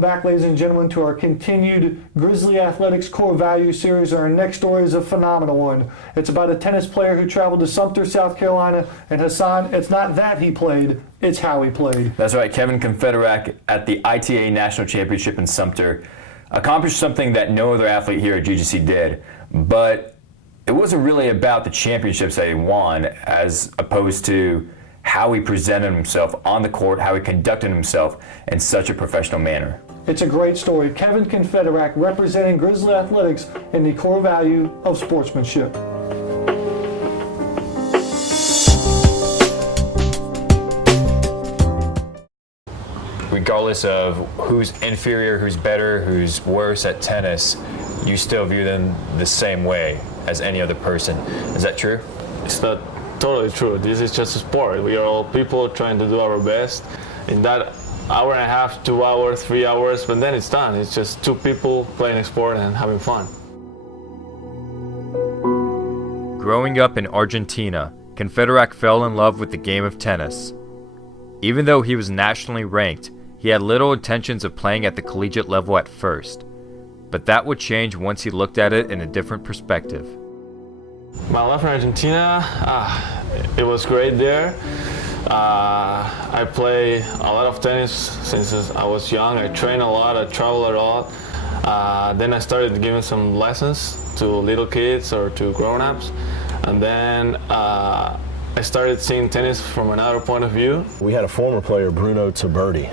Welcome back, ladies and gentlemen, to our continued Grizzly Athletics Core Value Series. Our next story is a phenomenal one. It's about a tennis player who traveled to Sumter, South Carolina, and Hassan, it's not that he played, it's how he played. That's right. Kevin Konfederak at the ITA National Championship in Sumter accomplished something that no other athlete here at GGC did, but it wasn't really about the championships that he won as opposed to how he presented himself on the court, how he conducted himself in such a professional manner. It's a great story. Kevin Konfederak representing Grizzly Athletics in the core value of sportsmanship. Regardless of who's inferior, who's better, who's worse at tennis, you still view them the same way as any other person. Is that true? It's not totally true. This is just a sport. We are all people trying to do our best. In that hour and a half, 2 hours, 3 hours, but then it's done. It's just two people playing a sport and having fun. Growing up in Argentina, Konfederak fell in love with the game of tennis. Even though he was nationally ranked, he had little intentions of playing at the collegiate level at first. But that would change once he looked at it in a different perspective. My life in Argentina, it was great there. I play a lot of tennis since I was young. I train a lot, I travel a lot. Then I started giving some lessons to little kids or to grown-ups. And then I started seeing tennis from another point of view. We had a former player, Bruno Taberti,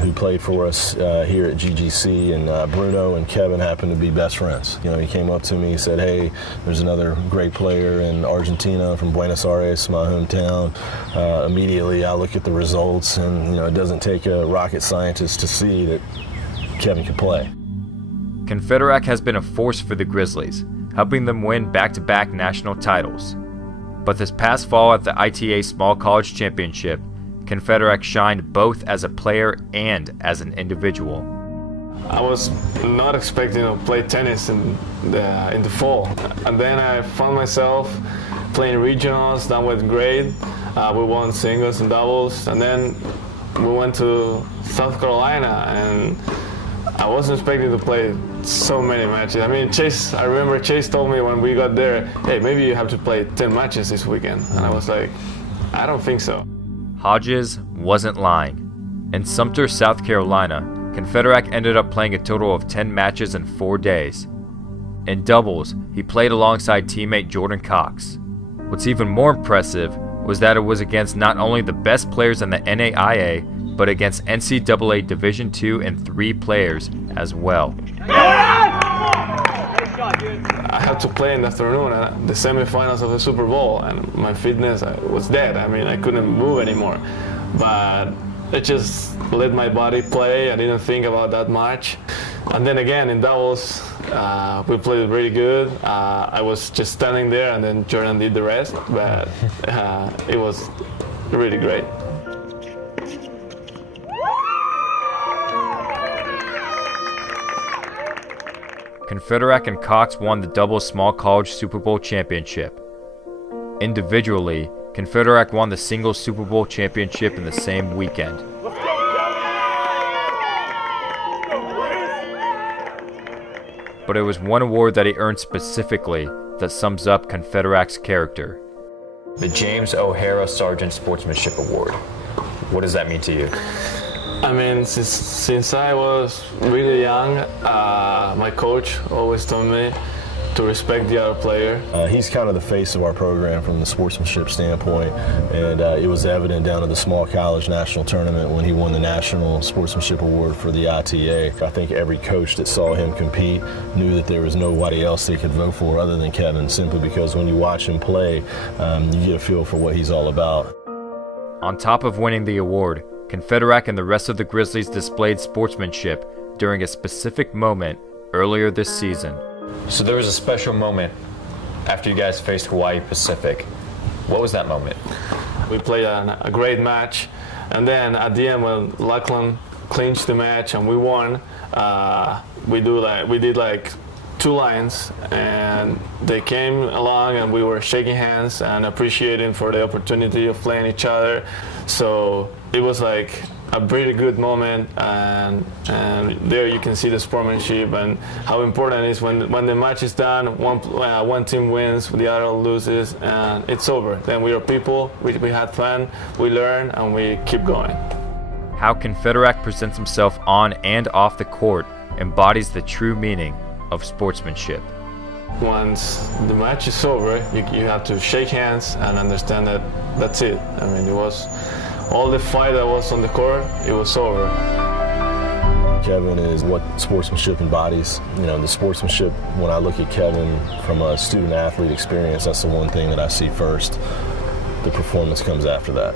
who played for us here at GGC, and Bruno and Kevin happened to be best friends. You know, he came up to me, he said, "Hey, there's another great player in Argentina from Buenos Aires, my hometown." Immediately, I look at the results, and it doesn't take a rocket scientist to see that Kevin could play. Konfederak has been a force for the Grizzlies, helping them win back-to-back national titles. But this past fall at the ITA Small College Championship, Konfederak shined both as a player and as an individual. I was not expecting to play tennis in the fall. And then I found myself playing regionals, that went great. We won singles and doubles, and then we went to South Carolina, and I wasn't expecting to play so many matches. I mean, I remember Chase told me when we got there, "Hey, maybe you have to play 10 matches this weekend." And I was like, I don't think so. Hodges wasn't lying. In Sumter, South Carolina, Konfederak ended up playing a total of 10 matches in 4 days. In doubles, he played alongside teammate Jordan Cox. What's even more impressive was that it was against not only the best players in the NAIA, but against NCAA Division II and III players as well. I had to play in the afternoon, the semifinals of the Super Bowl, and my fitness was dead. I mean, I couldn't move anymore. But I just let my body play. I didn't think about that much. And then again, in doubles, we played really good. I was just standing there, and then Jordan did the rest. But it was really great. Konfederak and Cox won the doubles small college Super Bowl championship. Individually, Konfederak won the singles Super Bowl championship in the same weekend. But it was one award that he earned specifically that sums up Konfederak's character. The James O'Hara Sargent Sportsmanship Award. What does that mean to you? I mean, since I was really young, my coach always told me to respect the other player. He's kind of the face of our program from the sportsmanship standpoint, and it was evident down at the small college national tournament when he won the National Sportsmanship Award for the ITA. I think every coach that saw him compete knew that there was nobody else they could vote for other than Kevin, simply because when you watch him play, you get a feel for what he's all about. On top of winning the award, Konfederak and the rest of the Grizzlies displayed sportsmanship during a specific moment earlier this season. So there was a special moment after you guys faced Hawaii Pacific. What was that moment? We played a great match, and then at the end when Lachlan clinched the match and we won, we did like 2 lines, and they came along and we were shaking hands and appreciating for the opportunity of playing each other. So it was like a pretty good moment, and there you can see the sportsmanship and how important it is when the match is done, one team wins, the other loses, and it's over. Then we are people, we had fun, we learn, and we keep going. How Konfederak presents himself on and off the court embodies the true meaning of sportsmanship. Once the match is over, you have to shake hands and understand that that's it. I mean, it was all the fight that was on the court, it was over. Kevin is what sportsmanship embodies. You know, the sportsmanship, when I look at Kevin from a student-athlete experience, that's the one thing that I see first. The performance comes after that.